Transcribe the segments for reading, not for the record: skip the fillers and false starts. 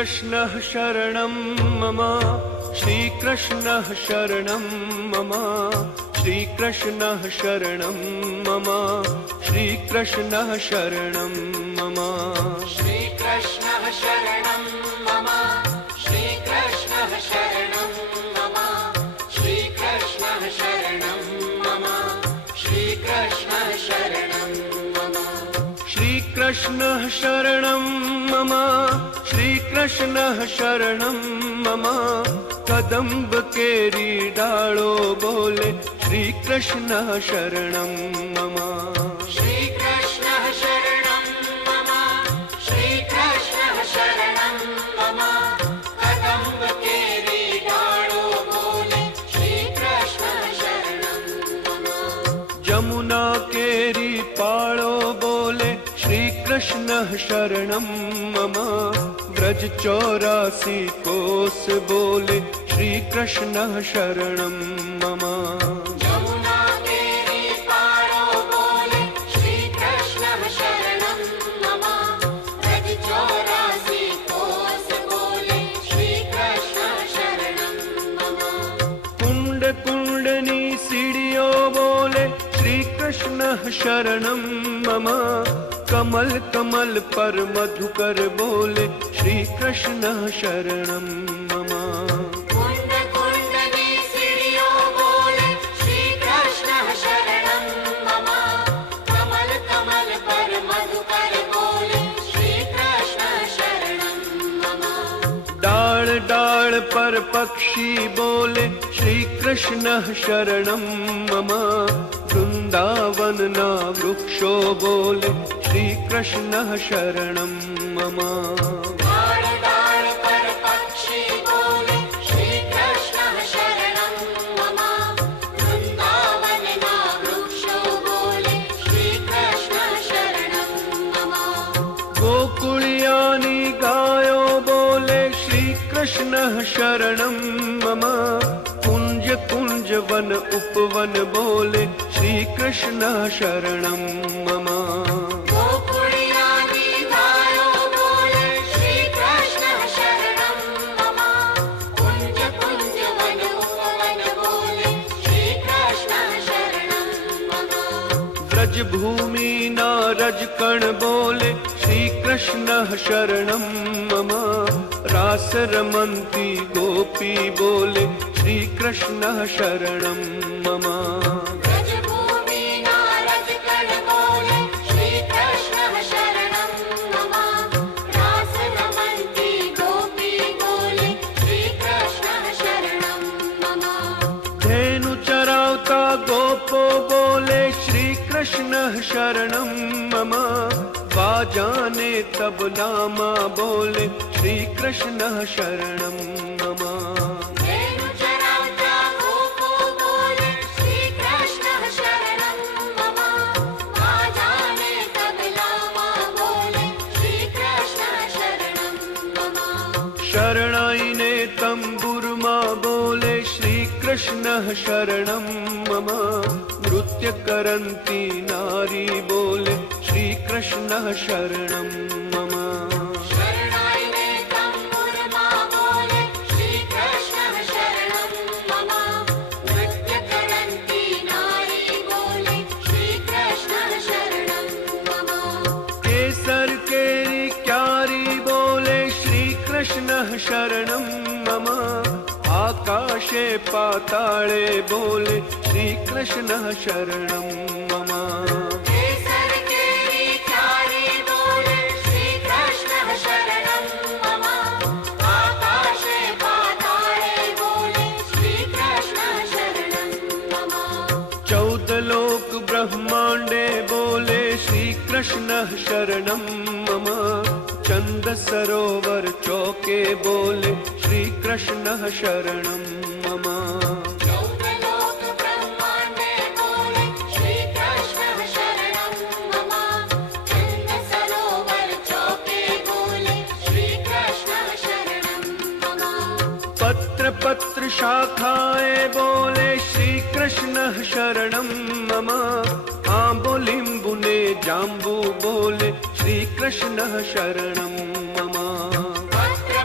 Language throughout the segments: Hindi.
श्रीकृष्णः शरणं मम श्रीकृष्णः शरणं मम श्रीकृष्णः शरणं मम श्रीकृष्णः शरणं मम श्रीकृष्णः शरणं मम श्रीकृष्णः शरणं मम श्रीकृष्णः शरणं मम श्रीकृष्णः शरणं मम श्रीकृष्णः शरणं मम श्रीकृष्णः शरणं मम कदम्ब केरी डालो बोले श्रीकृष्णः शरणं मम श्रीकृष्णः शरणं मम श्रीकृष्णः शरणं मम कदम्ब केरी डालो बोले श्रीकृष्णः शरणं मम जमुना केरी पाळो बोले श्रीकृष्णः शरणं मम ब्रज 84 कोस बोले श्रीकृष्णः शरणं मम यमुना केरी पारो बोले श्रीकृष्णः शरणं मम ब्रज 84 कोस बोले श्रीकृष्णः शरणं मम कुंड कुंडनी सीढ़ियो बोले श्रीकृष्णः शरणं मम कमल कमल पर मधुकर बोले श्रीकृष्णः शरणं मम कुंड कुंडनी सीढ़ियों बोले श्रीकृष्णः शरणं मम कमल कमल पर मधुकर बोले श्रीकृष्णः शरणं मम डाल डाल पर पक्षी बोले श्रीकृष्णः शरणं मम वृंदावन ना वृक्षो बोले श्रीकृष्णः शरणं मम डाल डाल पर पक्षी बोले श्रीकृष्णः शरणं मम वृंदावन ना वृक्षो बोले श्रीकृष्णः शरणं मम गोकुलियानी गायो बोले श्रीकृष्णः शरणं मम कुंज कुंज वन उपवन बोले श्रीकृष्णः शरणं मम गोकुलियानी गायो बोले श्रीकृष्णः शरणं मम कुंज कुंज वन उपवन बोले श्रीकृष्णः शरणं मम ब्रज भूमि ना रजकण बोले श्रीकृष्णः शरणं मम रास रमन्ती गोपी बोले श्रीकृष्णः शरणं मम ब्रजभूमि नारजकण बोले श्रीकृष्णः शरणं मम रास रमन्ती गोपी बोले श्रीकृष्णः शरणं मम धेनु चरावता गोपो बोले श्रीकृष्णः शरणं मम बाजाने तबलामा बोले श्रीकृष्णः शरणं मम धेनु चरावता गोपो बोले श्रीकृष्णः शरणं मम बाजाने तबलामा बोले श्रीकृष्णः शरणं मम शरणाईने तंबुरमा बोले श्रीकृष्णः शरणं मम नृत्य करन्ती नारी बोले श्रीकृष्णः शरणं मम शरणाईने तंबुरमा बोले श्रीकृष्णः शरणं मम नृत्य करन्ती नारी बोले श्रीकृष्णः शरणं मम केसर केरी क्यारी बोले श्रीकृष्णः शरणं मम आकाशे पाताले बोले श्रीकृष्णः शरणं मम केसर केरी क्यारी बोले श्रीकृष्णः शरणं मम आकाशे पाताले बोले श्रीकृष्णः शरणं मम 14 लोक ब्रह्मांडे बोले श्रीकृष्णः शरणं मम चंद सरोवर चौके बोले श्रीकृष्णः शरणं मम चौदलोक ब्रह्मांडे बोले श्रीकृष्णः शरणं मम चंद सरोवर चौके बोले श्रीकृष्णः शरणं मम पत्र पत्र शाखाएं बोले श्रीकृष्णः शरणं मम आम्बुलिम्बु ने जाम्बू बोले श्रीकृष्णः शरणं मम पत्र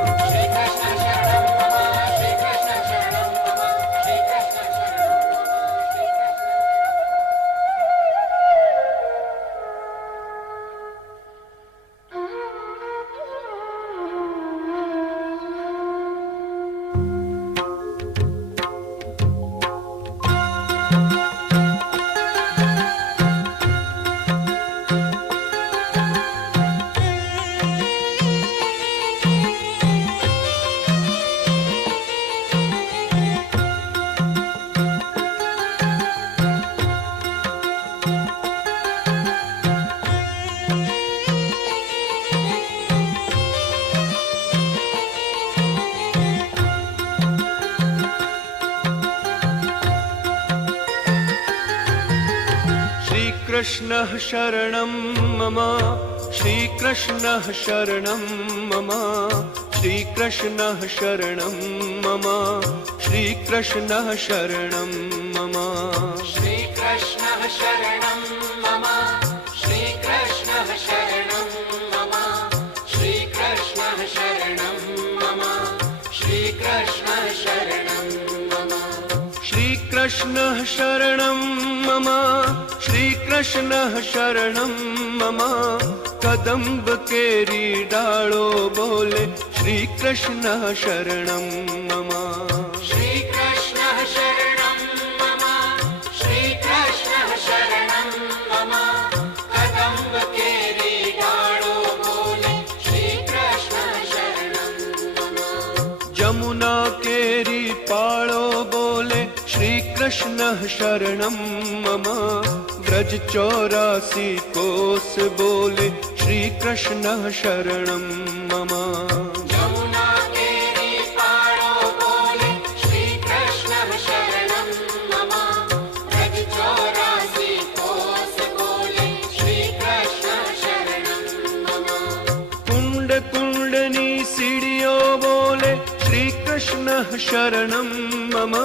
श्रीकृष्णः शरणं मम श्रीकृष्णः शरणं मम श्रीकृष्णः शरणं मम श्रीकृष्णः शरणं मम श्रीकृष्णः शरणं मम श्रीकृष्णः शरणं मम श्रीकृष्णः शरणं मम श्रीकृष्णः शरणं मम श्रीकृष्णः शरणं मम श्रीकृष्णः शरणं मम कदम्ब केरी डालो बोले श्रीकृष्णः शरणं मम श्रीकृष्णः शरणं मम श्रीकृष्णः शरणं मम कदम्ब केरी डालो बोले श्रीकृष्णः शरणं मम जमुना केरी पाळो बोले श्रीकृष्णः शरणं मम ब्रज 84 कोस बोले श्रीकृष्णः शरणं मम यमुना केरी पाळो बोले श्रीकृष्णः शरणं मम ब्रज 84 कोस बोले श्रीकृष्णः शरणं मम कुंड कुंडनी सीढ़ियों बोले श्रीकृष्णः शरणं मम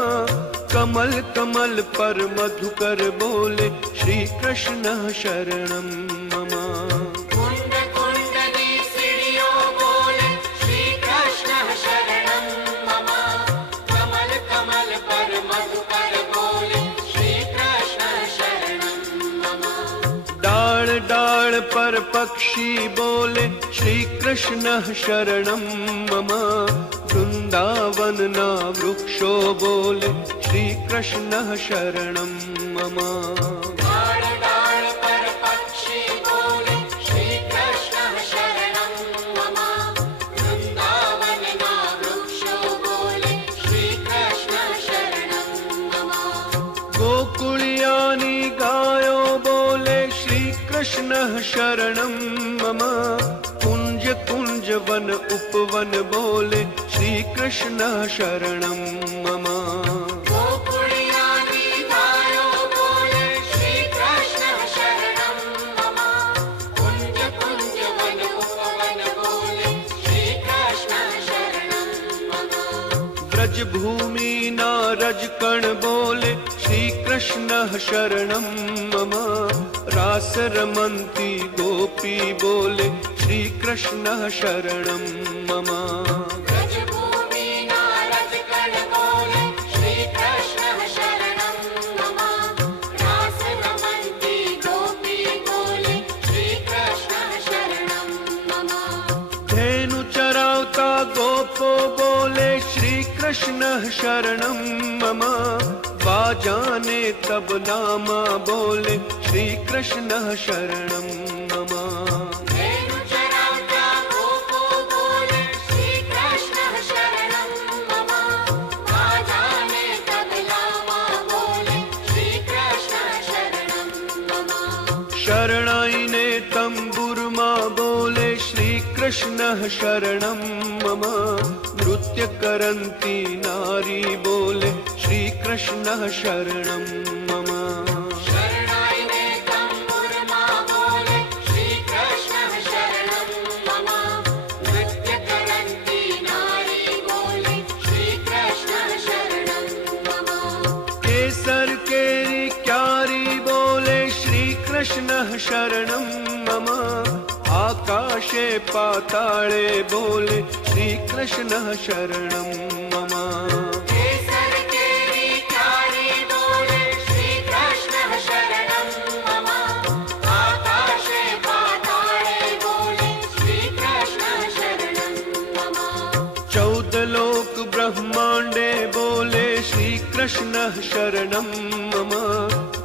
कमल कमल पर मधुकर बोले श्रीकृष्णः शरणं मम कुंड कुंडनी सीढ़ियों बोले श्रीकृष्णः शरणं मम कमल कमल पर मधुकर बोले श्रीकृष्णः शरणं मम डाल डाल पर पक्षी बोले श्रीकृष्णः शरणं मम वृंदावन ना वृक्षो बोले श्रीकृष्णः शरणं मम डाल डाल पर पक्षी बोले श्रीकृष्णः शरणं मम वृंदावन ना वृक्षो बोले श्रीकृष्णः शरणं मम गोकुलियानी गायो बोले श्रीकृष्णः शरणं मम कुंज कुंज वन उपवन बोले श्रीकृष्णः शरणं मम गोकुलियानी गायो बोले श्रीकृष्णः शरणं मम कुंज कुंज वन उपवन बोले श्रीकृष्णः शरणं मम ब्रज भूमि ना रजकण बोले श्रीकृष्णः शरणं मम रास रमन्ती गोपी बोले श्रीकृष्णः शरणं मम ब्रजभूमि नारदगण बोले श्रीकृष्णः शरणं मम रास रमन्ती गोपी बोले श्रीकृष्णः शरणं मम धेनु चरावता गोपो बोले श्रीकृष्णः शरणं मम बाजाने तब नामा बोले श्रीकृष्णः शरणं मम धेनु चरावता गोपो बोले श्रीकृष्णः शरणं मम बाजाने तबलामा बोले श्रीकृष्णः शरणं मम शरणाईने तंबुरमा बोले श्रीकृष्णः शरणं मम नृत्य करन्ती नारी बोले श्रीकृष्णः शरणं मम शरणाईने तंबुरमा बोले श्रीकृष्णः शरणं मम नृत्य करन्ती नारी बोले श्रीकृष्णः शरणं मम केसर केरी क्यारी बोले श्रीकृष्णः शरणं मम आकाशे पाताळे बोले श्रीकृष्णः शरणं मम केसर केरी क्यारी बोले श्रीकृष्णः शरणं मम आकाशे पाताळे बोले श्रीकृष्णः शरणं मम 14 लोक ब्रह्मांडे बोले श्रीकृष्णः शरणं मम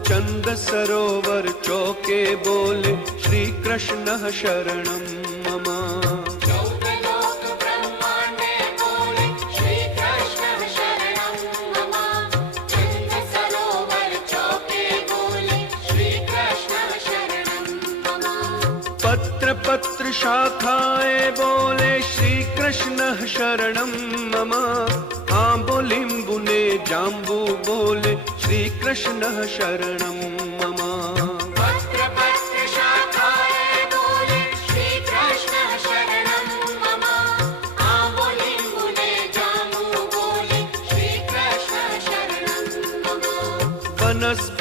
चंद सरोवर चौके बोले श्रीकृष्णः शरणं मम चौदलोक ब्रह्मांडे बोले श्रीकृष्णः शरणं मम चंद सरोवर चौके बोले श्रीकृष्णः शरणं मम पत्र पत्र शाखाए बोले श्रीकृष्णः शरणं मम आंबो लिंबु ने जांबू बोले श्रीकृष्णः शरणं मम पत्र